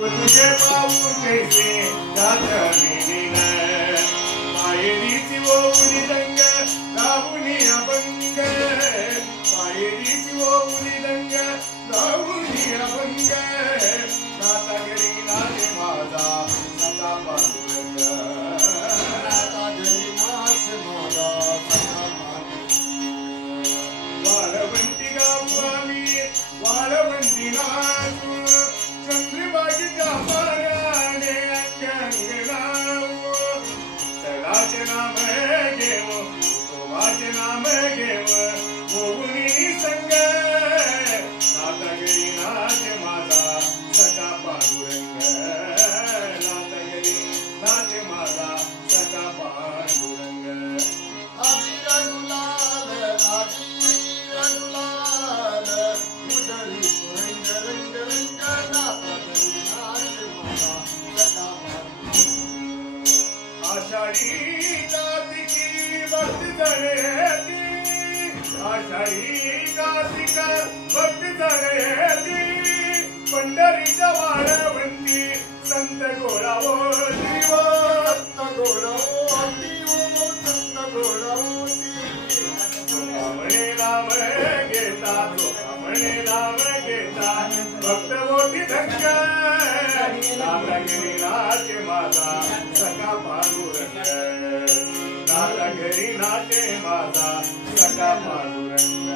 तुझे पाहून कैसे दादा मेलीन मायेरीची ओवली दंग लावून अभंग मायेरीची ओवली दंग लावून अभंग नाता घरी नाचे माझा तलाचे नाम घेऊ तोमाचे आषाढी कार्तिकी भक्ती जळेती आषाढी कार्तिक भक्ती जळेती पंढरीच्या वाळवंती संत गोळावो जीव सत्त गोडवती ओ सत्त गोडवती म्हणे नाम नाचे माझा सका पांडुरंग नाथगिरी नाचे माझा सखा पांडुरंग.